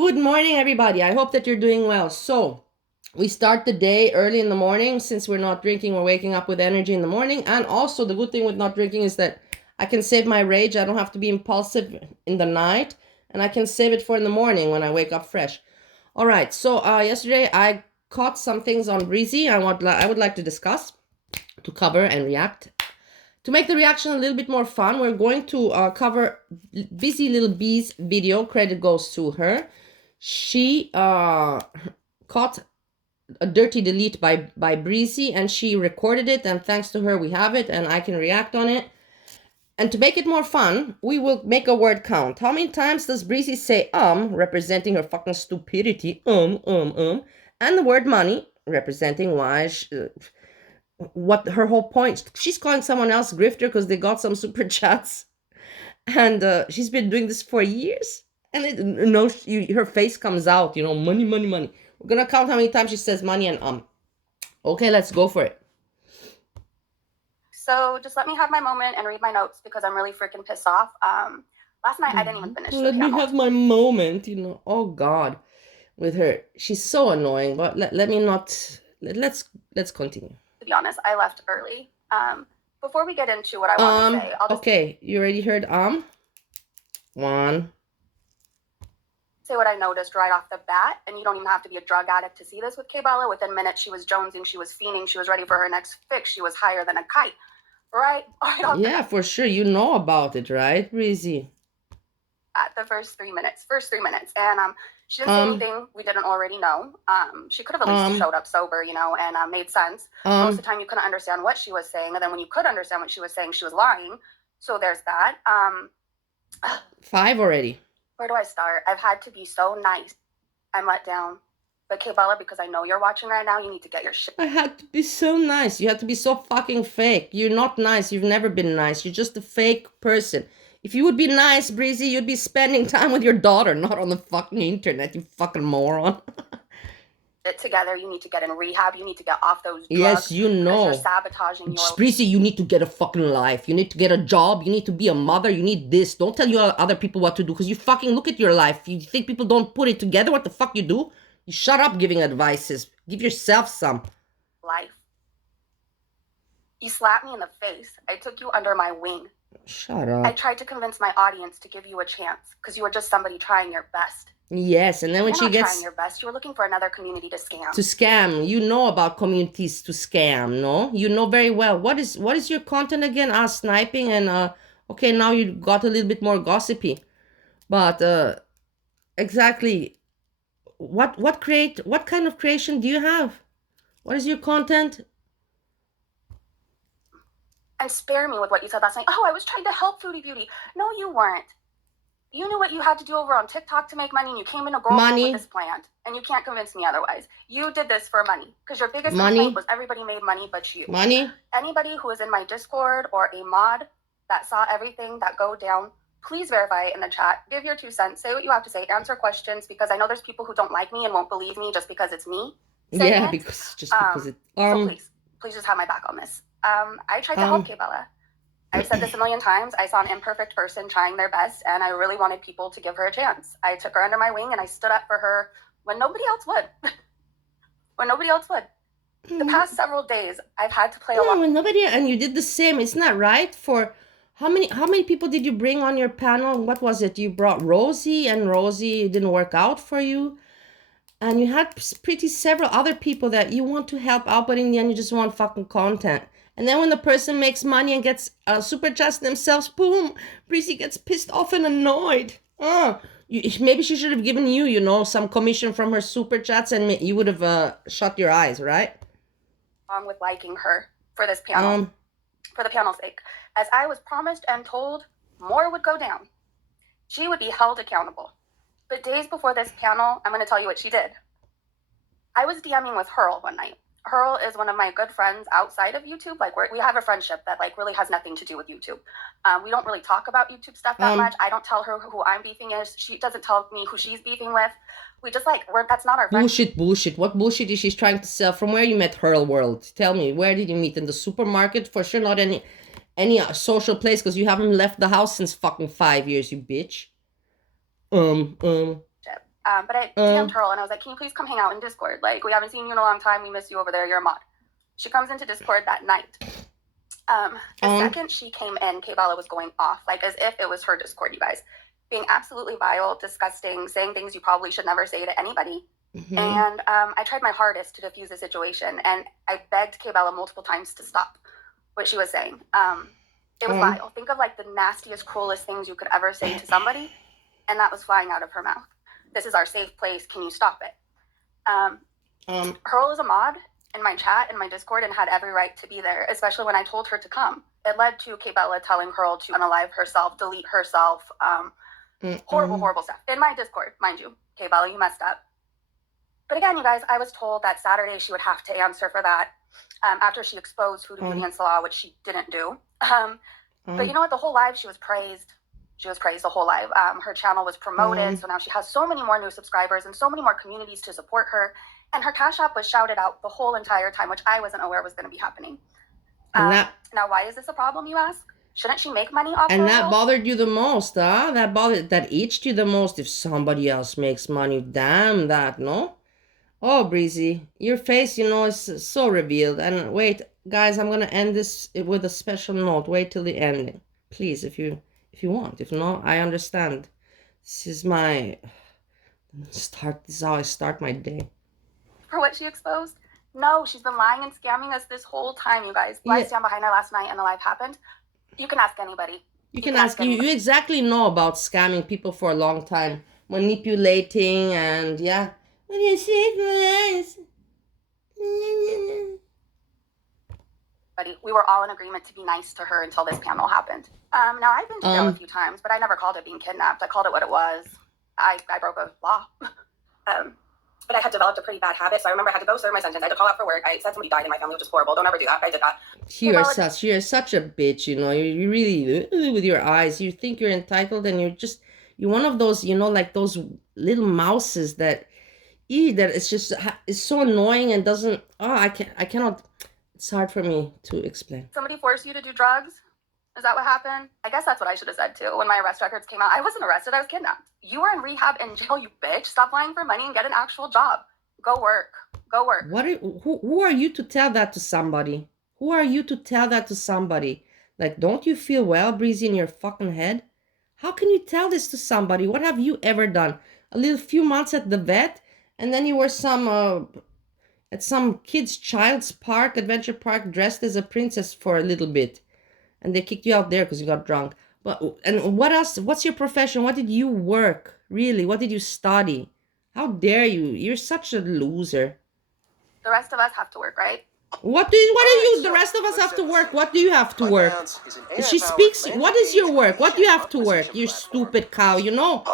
Good morning, everybody. I hope that you're doing well. So, we start the day early in the morning. Since we're not drinking, we're waking up with energy in the morning. And also, the good thing with not drinking is that I can save my rage. I don't have to be impulsive in the night. And I can save it for in the morning when I wake up fresh. All right. So, yesterday I caught some things on BREEZY I would like to discuss, to cover and react. To make the reaction a little bit more fun, we're going to cover Busy Little Bee's video. Credit goes to her. She caught a dirty delete by BREEZY and she recorded it, and thanks to her we have it and I can react on it. And to make it more fun, we will make a word count. How many times does BREEZY say representing her fucking stupidity, and the word money, representing why what her whole point. She's calling someone else grifter because they got some super chats, and she's been doing this for years. And her face comes out, money, money, money. We're gonna count how many times she says money and Okay, let's go for it. So just let me have my moment and read my notes because I'm really freaking pissed off. Last night I didn't even finish. Let me have my moment, Oh God, with her, she's so annoying. But let me not. Let's continue. To be honest, I left early. Before we get into what I want to say, I'll just okay. You already heard one. Say what I noticed right off the bat, and you don't even have to be a drug addict to see this with K-Bella. Within minutes, she was jonesing, she was fiending, she was ready for her next fix. She was higher than a kite, right? Yeah, for sure. You know about it, right, BREEZY? At the first 3 minutes, and she didn't say anything we didn't already know. She could have at least showed up sober, and made sense. Most of the time, you couldn't understand what she was saying, and then when you could understand what she was saying, she was lying. So there's that. 5 already. Where do I start? I've had to be so nice. I'm let down. But K-Bella, because I know you're watching right now, you need to get your shit. I had to be so nice. You had to be so fucking fake. You're not nice. You've never been nice. You're just a fake person. If you would be nice, BREEZY, you'd be spending time with your daughter, not on the fucking internet, you fucking moron. Together, you need to get in rehab. You need to get off those drugs. Yes, you know. You're sabotaging your... BREEZY, you need to get a fucking life. You need to get a job. You need to be a mother. You need this. Don't tell other people what to do, because you fucking look at your life. You think people don't put it together? What the fuck you do? You shut up giving advices. Give yourself some. Life. You slapped me in the face. I took you under my wing. Shut up. I tried to convince my audience to give you a chance, because you were just somebody trying your best. Yes, and then when she gets trying your best, you were looking for another community to scam. To scam, you know about communities to scam, no? You know very well. What is your content again? Sniping and okay, now you got a little bit more gossipy, but exactly, what kind of creation do you have? What is your content? And spare me with what you said last night. Oh, I was trying to help Foodie Beauty. No, you weren't. You knew what you had to do over on TikTok to make money, and you came in a girl with this plant, and you can't convince me otherwise. You did this for money, because your biggest complaint was everybody made money but you. Anybody who is in my Discord or a mod that saw everything that go down, please verify it in the chat. Give your 2 cents. Say what you have to say. Answer questions, because I know there's people who don't like me and won't believe me just because it's me. Yeah, because it. So please just have my back on this. I tried to help K-Bella. I've said this a million times. I saw an imperfect person trying their best, and I really wanted people to give her a chance. I took her under my wing, and I stood up for her when nobody else would. The past several days, I've had to play along. When nobody, and you did the same. Isn't that right? For how many people did you bring on your panel? What was it? You brought Rosie, and Rosie didn't work out for you. And you had several other people that you want to help out, but in the end, you just want fucking content. And then when the person makes money and gets super chats themselves, boom, BREEZY gets pissed off and annoyed. Maybe she should have given you, some commission from her super chats, and you would have shut your eyes, right? With liking her for this panel, for the panel's sake. As I was promised and told, more would go down. She would be held accountable. But days before this panel, I'm going to tell you what she did. I was DMing with Hurl one night. Hurl is one of my good friends outside of YouTube. Like, we have a friendship that really has nothing to do with YouTube. We don't really talk about YouTube stuff that much. I don't tell her who I'm beefing is. She doesn't tell me who she's beefing with. We just that's not our friendship. Bullshit. What bullshit is she trying to sell? From where you met Hurl World? Tell me, where did you meet? In the supermarket? For sure not any social place, because you haven't left the house since fucking 5 years, you bitch. But I DM'd her and I was like, can you please come hang out in Discord? Like, we haven't seen you in a long time. We miss you over there. You're a mod. She comes into Discord that night. The second she came in, K-Bella was going off, like as if it was her Discord, you guys. Being absolutely vile, disgusting, saying things you probably should never say to anybody. And I tried my hardest to diffuse the situation, and I begged K-Bella multiple times to stop what she was saying. It was vile. Think of like the nastiest, cruelest things you could ever say to somebody, and that was flying out of her mouth. This is our safe place. Can you stop it? Hurl is a mod in my chat, in my Discord, and had every right to be there, especially when I told her to come. It led to K-Bella telling Hurl to unalive herself, delete herself, horrible stuff. In my Discord, mind you. K-Bella, you messed up. But again, you guys, I was told that Saturday she would have to answer for that after she exposed Hoodoo Beauty and Salah, which she didn't do. But you know what? The whole live, she was praised. She was praised the whole live. Her channel was promoted, so now she has so many more new subscribers and so many more communities to support her. And her Cash App was shouted out the whole entire time, which I wasn't aware was going to be happening. Now, why is this a problem, you ask? Shouldn't she make money off And that bothered you the most, huh? That itched you the most if somebody else makes money. Damn that, no? Oh, Breezy, your face, you know, is so revealed. And wait, guys, I'm gonna end this with a special note. Wait till the ending, please, if you want. If not, I understand. This is my start. This is how I start my day. For what she exposed? No, she's been lying and scamming us this whole time, you guys. I stand behind her last night and the live happened. You can ask anybody. You can ask you exactly know about scamming people for a long time, manipulating, and yeah. When you see we were all in agreement to be nice to her until this panel happened. Now I've been to jail a few times, but I never called it being kidnapped. I called it what it was. I broke a law. But I had developed a pretty bad habit, so I remember I had to go serve my sentence. I had to call out for work. I said somebody died in my family, which is horrible. Don't ever do that. I did that. You're such a bitch, you know. You really, with your eyes, you think you're entitled, and you're one of those, you know, like those little mouses that it's so annoying and doesn't. Oh, I cannot. It's hard for me to explain. Somebody forced you to do drugs? Is that what happened? I guess that's what I should have said too. When my arrest records came out, I wasn't arrested. I was kidnapped. You were in rehab in jail, you bitch. Stop lying for money and get an actual job. Go work. Go work. Who are you to tell that to somebody? Who are you to tell that to somebody? Like, don't you feel well, Breezy, in your fucking head? How can you tell this to somebody? What have you ever done? A few months at the vet, and then you were at some kid's child's park, adventure park, dressed as a princess for a little bit. And they kicked you out there because you got drunk. And what else? What's your profession? What did you work? Really? What did you study? How dare you? You're such a loser. The rest of us have to work, right? What do you? The rest of us have to work. What do you have to work? She speaks. What is your work? What do you have to work? You stupid cow. You know.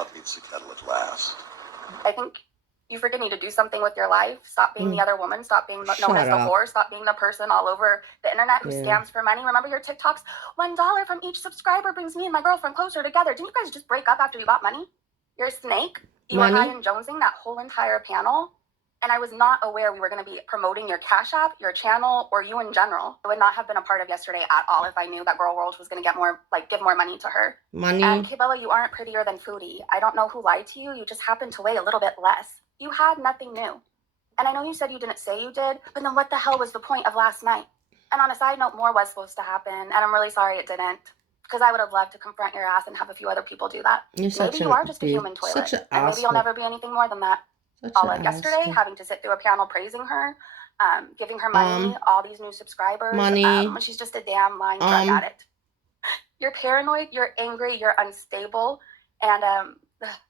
I think you freaking need to do something with your life. Stop being the other woman. Stop being known as the whore. Stop being the person all over the internet who scams for money. Remember your TikToks? $1 from each subscriber brings me and my girlfriend closer together. Didn't you guys just break up after you got money? You're a snake. You were high and jonesing that whole entire panel. And I was not aware we were going to be promoting your Cash App, your channel, or you in general. I would not have been a part of yesterday at all if I knew that Girl World was going to get more, give more money to her. Money. And K-Bella, you aren't prettier than Foodie. I don't know who lied to you. You just happened to weigh a little bit less. You had nothing new. And I know you said you didn't say you did, but then what the hell was the point of last night? And on a side note, more was supposed to happen, and I'm really sorry it didn't, because I would have loved to confront your ass and have a few other people do that. Maybe you are just a human toilet, and maybe you'll never be anything more than that. All of yesterday, having to sit through a panel praising her, giving her money, all these new subscribers. She's just a damn lying drug addict. You're paranoid, you're angry, you're unstable, and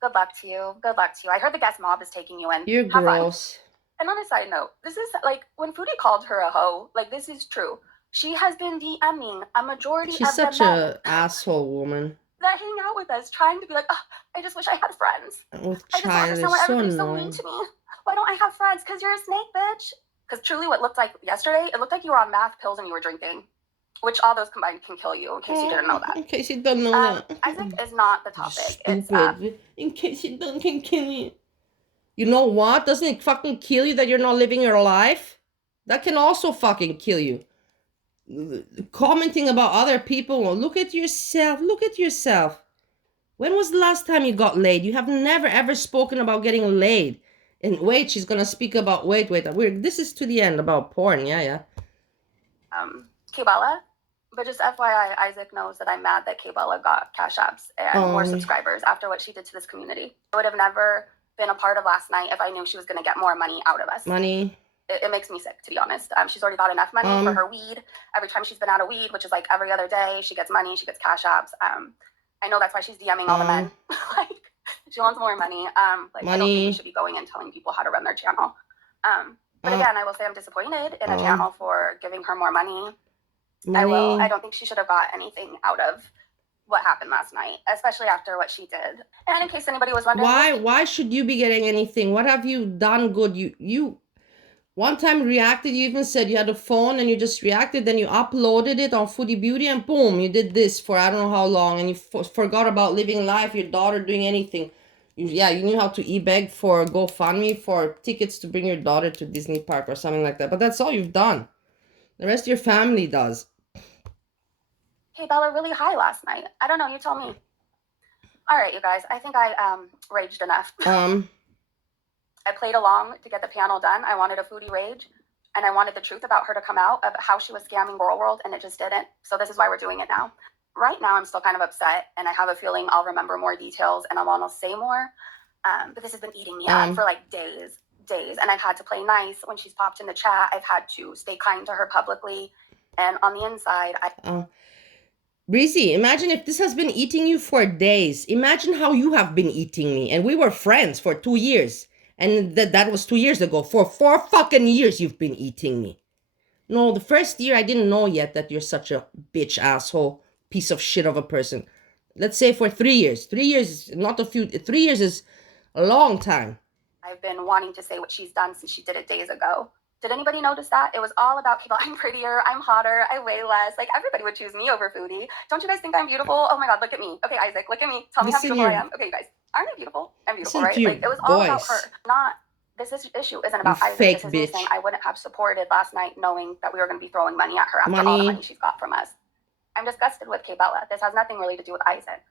good luck to you. Good luck to you. I heard the guest mob is taking you in. You're gross. And on a side note, this is when Foodie called her a hoe, this is true. She has been DMing a majority of them. She's such a asshole woman. That hang out with us, trying to be like, oh, I just wish I had friends. With I just don't understand why everybody's so mean to me. Why don't I have friends? Because you're a snake, bitch. Because truly what looked like yesterday, it looked like you were on math pills and you were drinking. Which all those combined can kill you, in case you didn't know that. In case you don't know that. Isaac is not the topic. Stupid. In case you don't, can kill you. You know what? Doesn't it fucking kill you that you're not living your life? That can also fucking kill you. Commenting about other people. Look at yourself. Look at yourself. When was the last time you got laid? You have never ever spoken about getting laid. And wait, she's gonna speak about wait. This is to the end about porn. Yeah. Kbella. But just FYI, Isaac knows that I'm mad that Kbella got Cash Apps and more subscribers after what she did to this community. I would have never been a part of last night if I knew she was going to get more money out of us. Money. It makes me sick, to be honest. She's already got enough money for her weed. Every time she's been out of weed, which is like every other day, she gets money, she gets Cash Apps. I know that's why she's DMing all the men. Like, she wants more money. Like, money. I don't think we should be going and telling people how to run their channel. But again, I will say I'm disappointed in a channel for giving her more money. I don't think she should have got anything out of what happened last night, especially after what she did. And in case anybody was wondering, why should you be getting anything? What have you done good? You one time reacted, you even said you had a phone and you just reacted, then you uploaded it on Foodie Beauty and boom, you did this for I don't know how long, and you forgot about living life, your daughter doing anything. You knew how to e-beg for GoFundMe for tickets to bring your daughter to Disney Park or something like that, but that's all you've done. The rest of your family does. Hey, Bella, really high last night. I don't know, you tell me. All right, you guys, I think I raged enough. I played along to get the panel done. I wanted a foodie rage, and I wanted the truth about her to come out of how she was scamming Girl World, and it just didn't. So this is why we're doing it now. Right now, I'm still kind of upset, and I have a feeling I'll remember more details, and I'll want to say more. But this has been eating me up for like days, and I've had to play nice when she's popped in the chat. I've had to stay kind to her publicly, and on the inside, Breezy, imagine if this has been eating you for days. Imagine how you have been eating me, and we were friends for 2 years. And that was 2 years ago. For 4 fucking years, you've been eating me. No, the first year, I didn't know yet that you're such a bitch, asshole, piece of shit of a person. Let's say for 3 years. 3 years, not a few. 3 years is a long time. I've been wanting to say what she's done since she did it days ago. Did anybody notice that? It was all about people. I'm prettier, I'm hotter, I weigh less. Like, everybody would choose me over Foodie. Don't you guys think I'm beautiful? Oh my God, look at me. Okay, Isaac, look at me. Tell me how beautiful I am. Okay, you guys, aren't I beautiful? I'm beautiful, right? Like, it was all about her. This issue isn't about Isaac. Fake this is bitch. Me saying I wouldn't have supported last night knowing that we were going to be throwing money at her after all the money she's got from us. I'm disgusted with Kbella. This has nothing really to do with Isaac.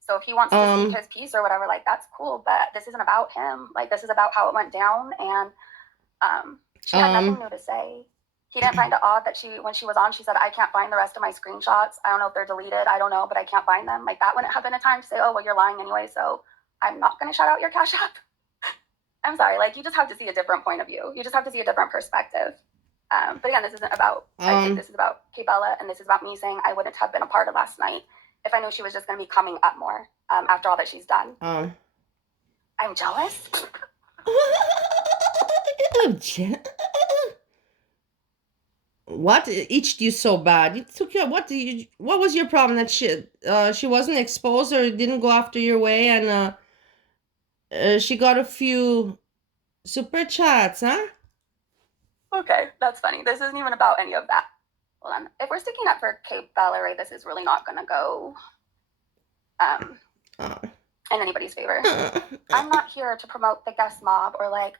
So if he wants to speak his piece or whatever, like, that's cool. But this isn't about him. Like, this is about how it went down. And she had nothing new to say. He didn't find it odd that when she was on, she said, I can't find the rest of my screenshots. I don't know if they're deleted. I don't know, but I can't find them. Like, that wouldn't have been a time to say, oh, well, you're lying anyway, so I'm not going to shout out your Cash App. I'm sorry. Like, you just have to see a different point of view. You just have to see a different perspective. But again, this isn't about, I think this is about Kbella, and this is about me saying I wouldn't have been a part of last night if I knew she was just going to be coming up more after all that she's done. I'm jealous. What itched you so bad? It took you. What was your problem? That she wasn't exposed or didn't go after your way, and she got a few super chats, huh? Okay, that's funny. This isn't even about any of that. Well then, if we're sticking up for Kbella, this is really not gonna go in anybody's favor. I'm not here to promote the guest mob or like,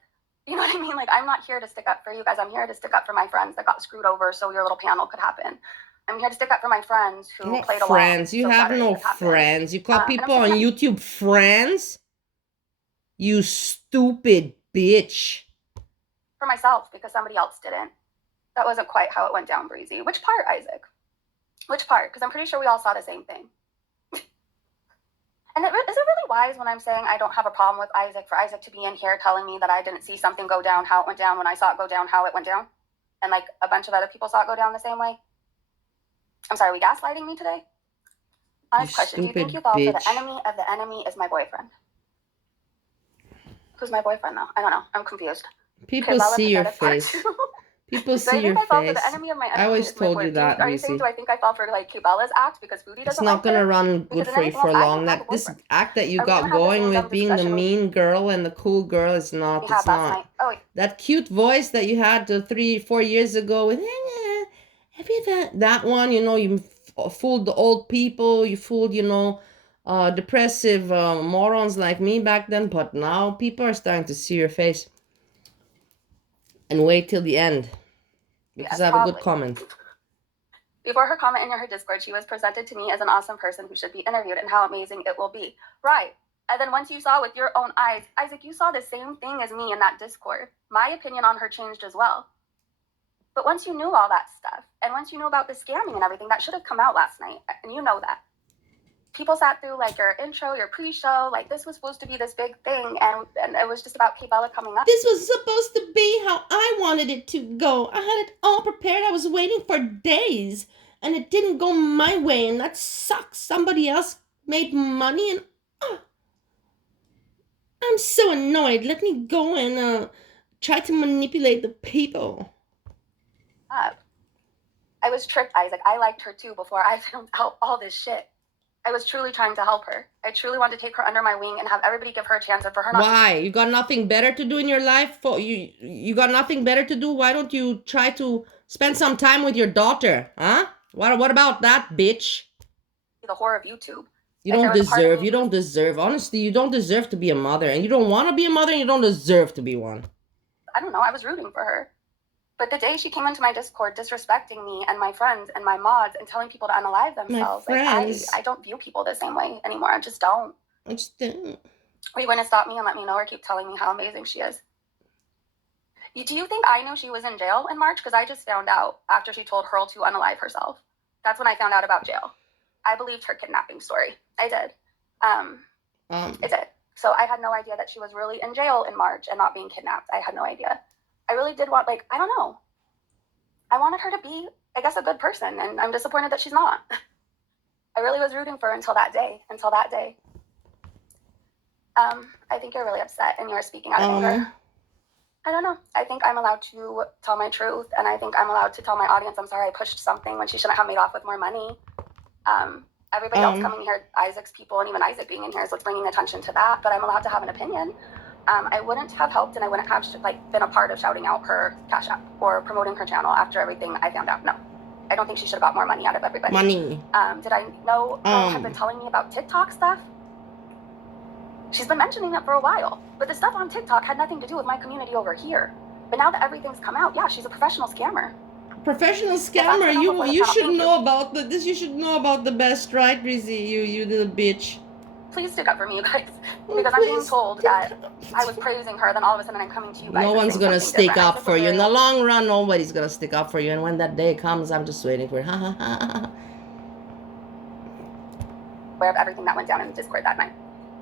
you know what I mean? Like, I'm not here to stick up for you guys. I'm here to stick up for my friends that got screwed over so your little panel could happen. I'm here to stick up for my friends who played along. Friends? You have no friends. You call people on YouTube friends? You stupid bitch. For myself, because somebody else didn't. That wasn't quite how it went down, Breezy. Which part, Isaac? Which part? Because I'm pretty sure we all saw the same thing. And is it really wise when I'm saying I don't have a problem with Isaac, for Isaac to be in here telling me that I didn't see something go down how it went down when I saw it go down how it went down? And like a bunch of other people saw it go down the same way? I'm sorry, are we gaslighting me today? Honest question, do you think you thought that the enemy of the enemy is my boyfriend? Who's my boyfriend though? I don't know. I'm confused. People see your face. People see your face. I always told you that, Are you saying, do I think I fell for like Kbella's act because Foodie doesn't? It's not gonna run good for you for long. That this act that you got going with being the mean girl and the cool girl is not. It's not. That cute voice that you had 3-4 years ago with that one, you know, you fooled the old people. You fooled, you know, depressive morons like me back then. But now people are starting to see your face. And wait till the end, because I have a good comment. Before her comment in her Discord, she was presented to me as an awesome person who should be interviewed and how amazing it will be. Right. And then once you saw with your own eyes, Isaac, you saw the same thing as me in that Discord. My opinion on her changed as well. But once you knew all that stuff, and once you knew about the scamming and everything, that should have come out last night. And you know that. People sat through like your intro, your pre-show, like this was supposed to be this big thing, and it was just about K-Bella coming up. This was supposed to be how I wanted it to go. I had it all prepared. I was waiting for days, and it didn't go my way, and that sucks. Somebody else made money, and I'm so annoyed. Let me go and try to manipulate the people. I was tricked, Isaac. I liked her too before I found out all this shit. I was truly trying to help her. I truly wanted to take her under my wing and have everybody give her a chance, and for her not. Why? You got nothing better to do in your life? You got nothing better to do? Why don't you try to spend some time with your daughter? Huh? What about that, bitch? The horror of YouTube. You don't deserve, honestly, you don't deserve to be a mother, and you don't want to be a mother, and you don't deserve to be one. I don't know, I was rooting for her. But the day she came into my Discord disrespecting me and my friends and my mods and telling people to unalive themselves, like I don't view people the same way anymore. I just don't. Are you going to stop me and let me know, or keep telling me how amazing she is? Do you think I knew she was in jail in March? Because I just found out after she told Hurl to unalive herself. That's when I found out about jail. I believed her kidnapping story. I did. I did. So I had no idea that she was really in jail in March and not being kidnapped. I had no idea. I really did want, like, I don't know. I wanted her to be, I guess, a good person, and I'm disappointed that she's not. I really was rooting for her until that day. I think you're really upset and you're speaking out of anger. I don't know. I think I'm allowed to tell my truth, and I think I'm allowed to tell my audience I'm sorry I pushed something when she shouldn't have made off with more money. Everybody else coming here, Isaac's people, and even Isaac being in here is what's bringing attention to that, but I'm allowed to have an opinion. I wouldn't have helped, and I wouldn't have been a part of shouting out her Cash App or promoting her channel after everything I found out. No, I don't think she should have got more money out of everybody. Did I know Hurl had been telling me about TikTok stuff? She's been mentioning that for a while, but the stuff on TikTok had nothing to do with my community over here. But now that everything's come out, yeah, she's a professional scammer. Professional scammer? You should know about this. You should know about the best, right, BREEZY? You little bitch. Please stick up for me, you guys, because I'm being told that I was praising her, then all of a sudden I'm coming to you guys. No one's gonna stick up for you. In the long run, nobody's gonna stick up for you. And when that day comes, I'm just waiting for it. Ha ha ha. Aware of everything that went down in the Discord that night,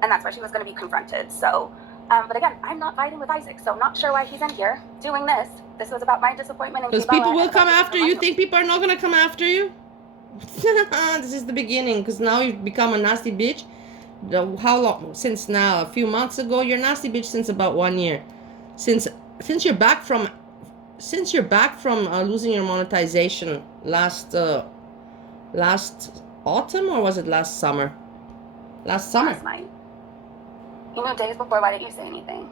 and that's why she was going to be confronted. So, but again, I'm not fighting with Isaac, so I'm not sure why he's in here doing this. This was about my disappointment. Because people will come after you. Think people are not gonna come after you? This is the beginning. Because now you've become a nasty bitch. How long? Since now, a few months ago, you're a nasty bitch since about 1 year. Since you're back from losing your monetization last autumn, or was it last summer? Last summer. Last night. You know, days before. Why didn't you say anything?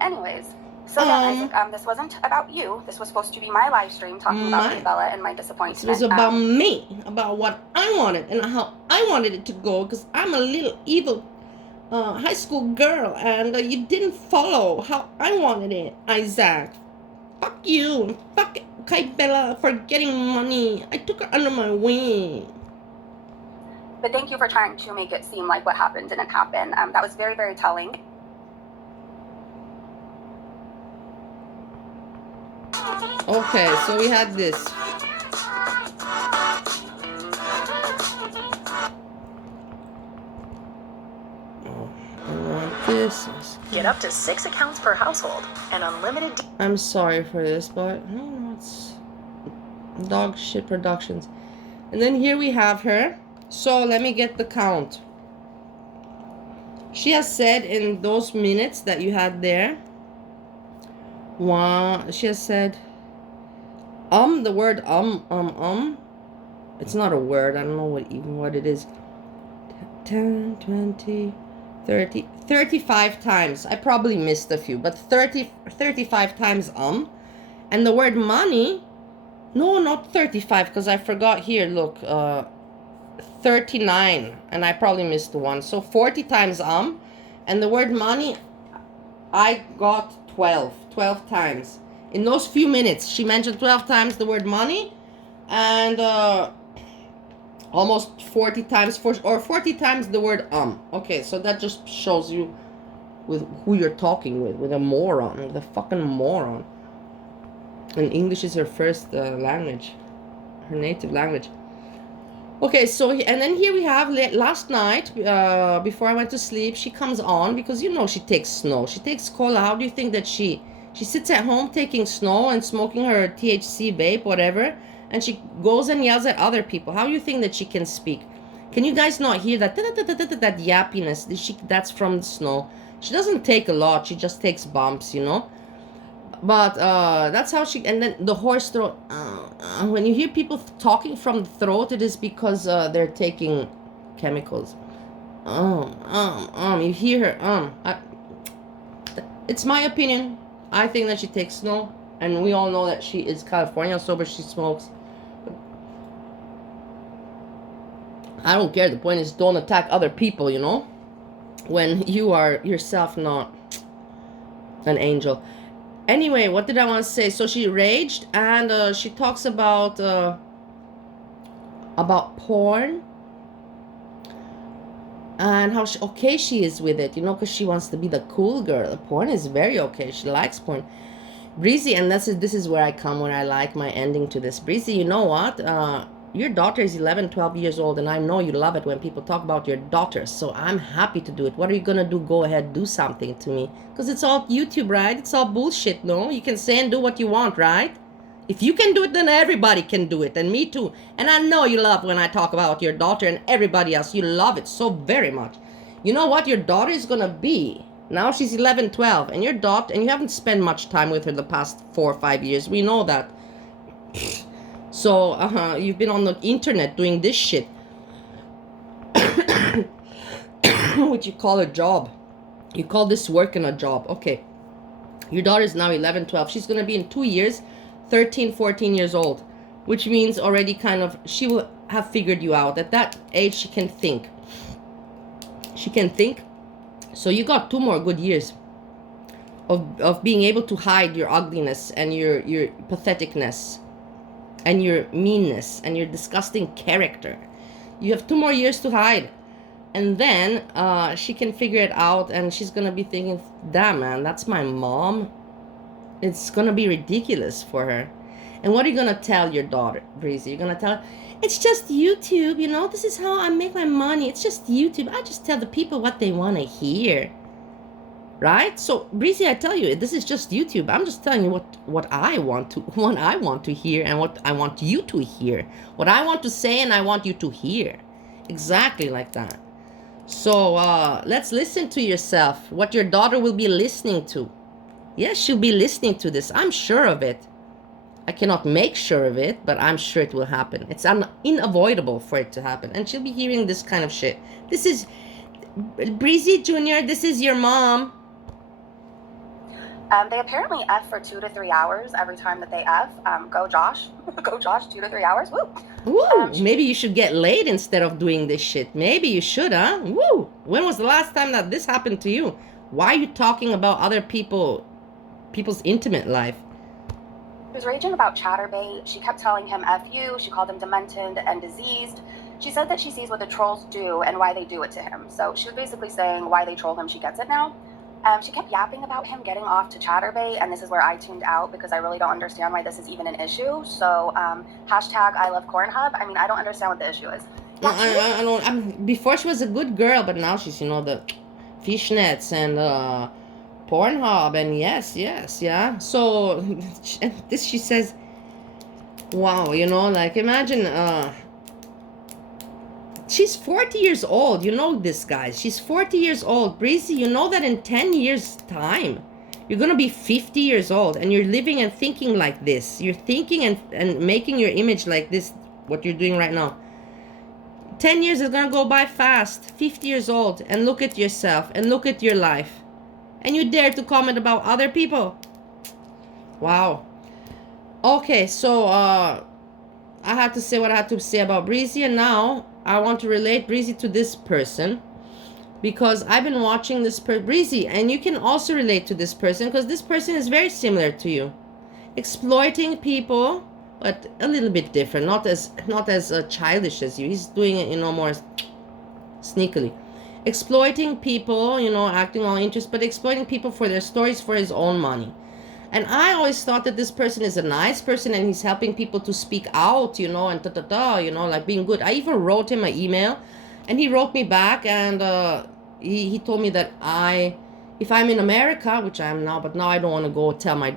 Anyways. So yeah, Isaac, this wasn't about you. This was supposed to be my live stream talking about Bella and my disappointment. It was about me, about what I wanted and how I wanted it to go, because I'm a little evil high school girl, and you didn't follow how I wanted it, Isaac. Fuck you. Fuck Bella for getting money. I took her under my wing. But thank you for trying to make it seem like what happened didn't happen. That was very, very telling. Okay, so we had this. Oh, I want this. Get up to 6 accounts per household and unlimited. I'm sorry for this, but I don't know, it's dog shit productions. And then here we have her. So let me get the count. She has said in those minutes that you had there. She has said the word it's not a word. I don't know what it is. 10, 20, 30, 35 times. I probably missed a few, but 35 times and the word money, no, not 35, because I forgot here, look, 39, and I probably missed one. So 40 times and the word money, I got 12 times. In those few minutes, she mentioned 12 times the word money. and almost 40 times 40 times the word Okay, so that just shows you with who you're talking with a moron, with a fucking moron. And English is her first language, her native language. Okay, so and then here we have last night, before I went to sleep, she comes on because you know she takes snow, she takes cola. How do you think that she sits at home taking snow and smoking her THC vape, whatever, and she goes and yells at other people? How do you think that she can speak? Can you guys not hear that that yappiness? That's from the snow. She doesn't take a lot, she just takes bumps, you know. But that's how she. And then the hoarse throat, when you hear people talking from the throat, it is because they're taking chemicals. You hear her it's my opinion. I think that she takes snow, and we all know that she is California sober, she smokes. I don't care. The point is, don't attack other people, you know, when you are yourself not an angel. Anyway, what did I want to say? So she raged, and she talks about porn and how okay she is with it, you know, because she wants to be the cool girl. Porn is very okay. She likes porn. Breezy, and this is where I come when I like my ending to this. Breezy, you know what? Your daughter is 11, 12 years old, and I know you love it when people talk about your daughter, so I'm happy to do it. What are you gonna do? Go ahead, do something to me. Because it's all YouTube, right? It's all bullshit, no? You can say and do what you want, right? If you can do it, then everybody can do it, and me too. And I know you love when I talk about your daughter and everybody else. You love it so very much. You know what your daughter is gonna be? Now she's 11, 12, and your daughter, and you haven't spent much time with her the past 4 or 5 years. We know that. So, you've been on the internet doing this shit, which you call a job. You call this work and a job. Okay. Your daughter is now 11, 12. She's going to be in 2 years, 13, 14 years old, which means already kind of, she will have figured you out. At that age, she can think. She can think. So you got 2 more good years of being able to hide your ugliness and your patheticness and your meanness and your disgusting character. You have 2 more years to hide. And then she can figure it out, and she's gonna be thinking, damn man, that's my mom. It's gonna be ridiculous for her. And what are you gonna tell your daughter, Breezy? You're gonna tell her, it's just YouTube, you know, this is how I make my money. It's just YouTube. I just tell the people what they want to hear. Right? So, Breezy, I tell you, this is just YouTube. I'm just telling you what I want to hear, and what I want you to hear. What I want to say and I want you to hear. Exactly like that. So, let's listen to yourself. What your daughter will be listening to. Yes, she'll be listening to this. I'm sure of it. I cannot make sure of it, but I'm sure it will happen. It's unavoidable for it to happen. And she'll be hearing this kind of shit. This is Breezy Jr., this is your mom. They apparently F for 2 to 3 hours every time that they F. Go Josh. Go Josh, 2 to 3 hours. Woo. Woo. Maybe you should get laid instead of doing this shit. Maybe you should, huh? Woo. When was the last time that this happened to you? Why are you talking about other people's intimate life? She was raging about Chatterbait. She kept telling him F you. She called him demented and diseased. She said that she sees what the trolls do and why they do it to him. So she was basically saying why they troll him. She gets it now. She kept yapping about him getting off to Chatterbait, and this is where I tuned out because I really don't understand why this is even an issue. So, hashtag I love Cornhub. I mean, I don't understand what the issue is. I don't. Before she was a good girl, but now she's, you know, the fishnets and Pornhub, and yes, yeah. So this, she says, wow, you know, like imagine. She's 40 years old. You know this, guys. She's 40 years old. Breezy, you know that in 10 years' time, you're going to be 50 years old, and you're living and thinking like this. You're thinking and making your image like this, what you're doing right now. 10 years is going to go by fast. 50 years old, and look at yourself, and look at your life. And you dare to comment about other people. Wow. Okay, so, I had to say what I had to say about Breezy, and now I want to relate Breezy to this person because I've been watching this Breezy, and you can also relate to this person because this person is very similar to you. Exploiting people but a little bit different, not as childish as you. He's doing it, more sneakily, exploiting people, acting all interest, but exploiting people for their stories for his own money. And I always thought that this person is a nice person and he's helping people to speak out, and like being good. I even wrote him an email and he wrote me back, and he told me that if I'm in America, which I am now, but now I don't want to go tell I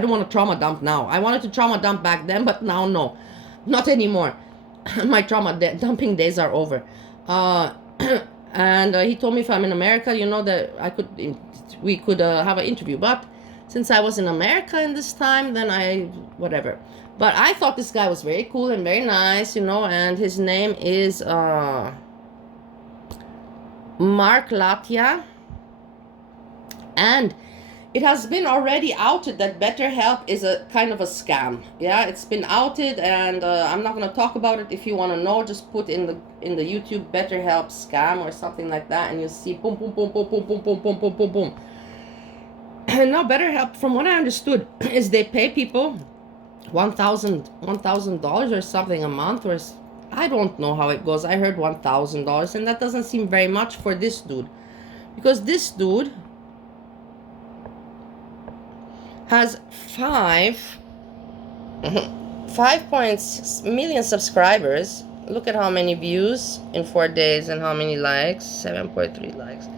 don't want to trauma dump now. I wanted to trauma dump back then, but now no, not anymore. My trauma dumping days are over. And he told me if I'm in America, that we could have an interview. But since I was in America in this time, then whatever. But I thought this guy was very cool and very nice, and his name is Mark Latia. And it has been already outed that BetterHelp is a kind of a scam. Yeah, it's been outed, and I'm not going to talk about it. If you want to know, just put in the YouTube BetterHelp scam or something like that, and you'll see boom, boom, boom, boom, boom, boom, boom, boom, boom, boom, boom. And now BetterHelp, from what I understood, is they pay people $1,000 or something a month, or I don't know how it goes. I heard $1,000, and that doesn't seem very much for this dude, because this dude has 5.6 million subscribers. Look at how many views in 4 days and how many likes. 7.3 likes.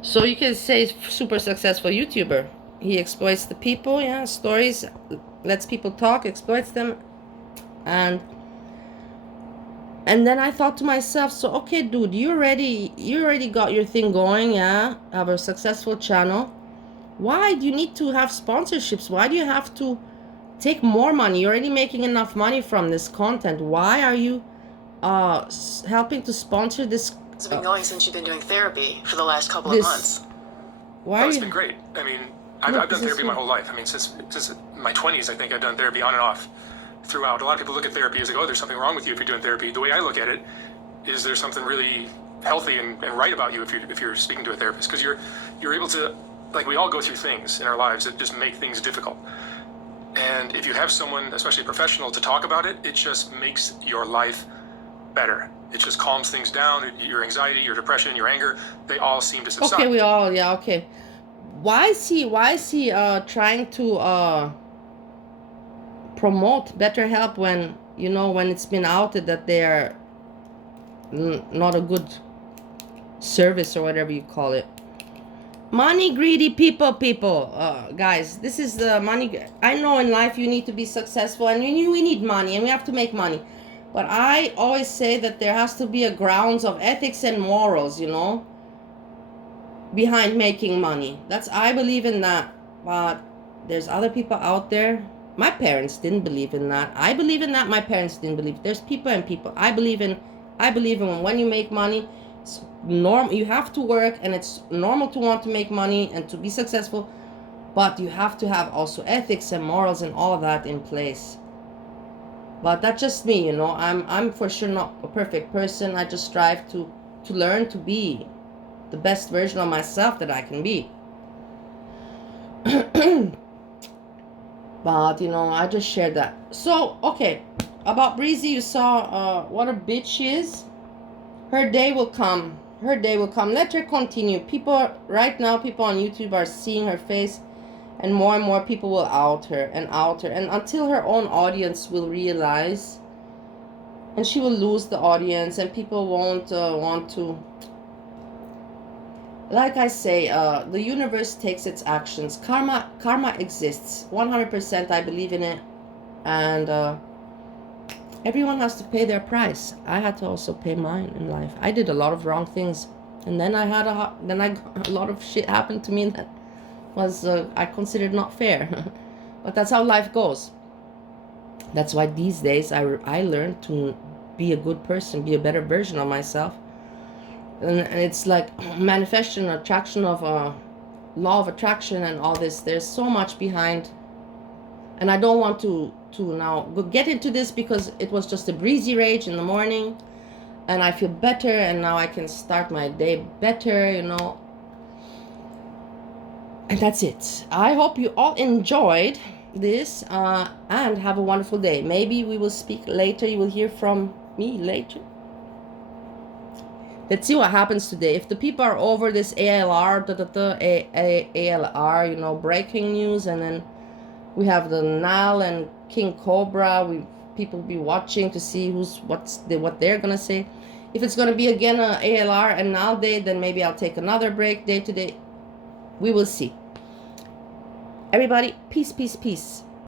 So you can say super successful YouTuber. He exploits the people, stories, lets people talk, exploits them. And then I thought to myself, so okay, dude, you already got your thing going, have a successful channel. Why do you need to have sponsorships? Why do you have to take more money? You're already making enough money from this content. Why are you helping to sponsor this? It's been going since you've been doing therapy for the last couple of months. Why? It's been great. I mean, I've done therapy my whole life. I mean, since my 20s, I think I've done therapy on and off throughout. A lot of people look at therapy as like, oh, there's something wrong with you if you're doing therapy. The way I look at it is there's something really healthy and right about you if you're speaking to a therapist, because you're able to, like, we all go through things in our lives that just make things difficult. And if you have someone, especially a professional, to talk about it, it just makes your life better. It just calms things down. Your anxiety, your depression, your anger, they all seem to subside. Okay, okay. Why is he trying to promote BetterHelp when it's been outed that they're not a good service or whatever you call it? Money greedy people. Guys, this is the money. I know in life you need to be successful, and we need money, and we have to make money. But I always say that there has to be a grounds of ethics and morals, behind making money. I believe in that. But there's other people out there. My parents didn't believe in that. I believe in that. My parents didn't believe. There's people and people. I believe in when you make money, it's normal. You have to work, and it's normal to want to make money and to be successful. But you have to have also ethics and morals and all of that in place. But that's just me, I'm for sure not a perfect person. I just strive to learn to be the best version of myself that I can be. But I just shared that. So okay, about BREEZY, you saw what a bitch she is. Her day will come. Let her continue. Right now people on YouTube are seeing her face, and more people will out her and until her own audience will realize, and she will lose the audience, and people won't want to. Like I say, the universe takes its actions. Karma exists 100%. I believe in it, and everyone has to pay their price. I had to also pay mine in life. I did a lot of wrong things, and then a lot of shit happened to me that was I considered not fair. But that's how life goes. That's why these days I learned to be a good person, be a better version of myself. And it's like manifestation, attraction of law of attraction and all this. There's so much behind, and I don't want to now get into this because it was just a breezy rage in the morning, and I feel better, and now I can start my day better, And that's it. I hope you all enjoyed this, and have a wonderful day. Maybe we will speak later. You will hear from me later. Let's see what happens today. If the people are over this ALR, ALR, you know, breaking news, and then we have the Nal and King Cobra. People will be watching to see what they're gonna say. If it's gonna be again a ALR and Nal day, then maybe I'll take another break day to day. We will see. Everybody, peace, peace, peace.